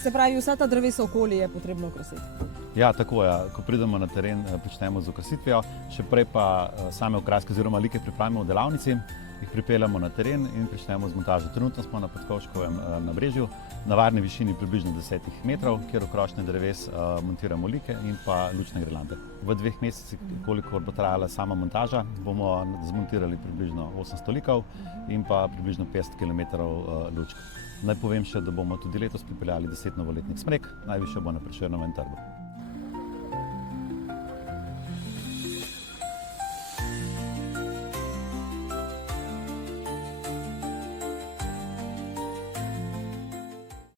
Se pravi, vsa ta drevesa okoli je potrebno okrasiti. Ja, tako je. Ko pridemo na teren, pričnemo z okrasitvijo, še prej pa same okraske oziroma like pripravimo v delavnici, jih pripeljemo na teren in pričnemo z montažo. Trenutno smo na Petkovškovem nabrežju, na varni višini približno 10 metrov, kjer v krošnje dreves montiramo like in pa lučne girlande. V 2 mesecih, kolikor bo trajala sama montaža, bomo zmontirali približno 800 likov in pa približno 50 km lučk. Naj povem še, da bomo tudi letos pripeljali 10 novoletnih smrek, najvišja bo na Prešernovem trgu.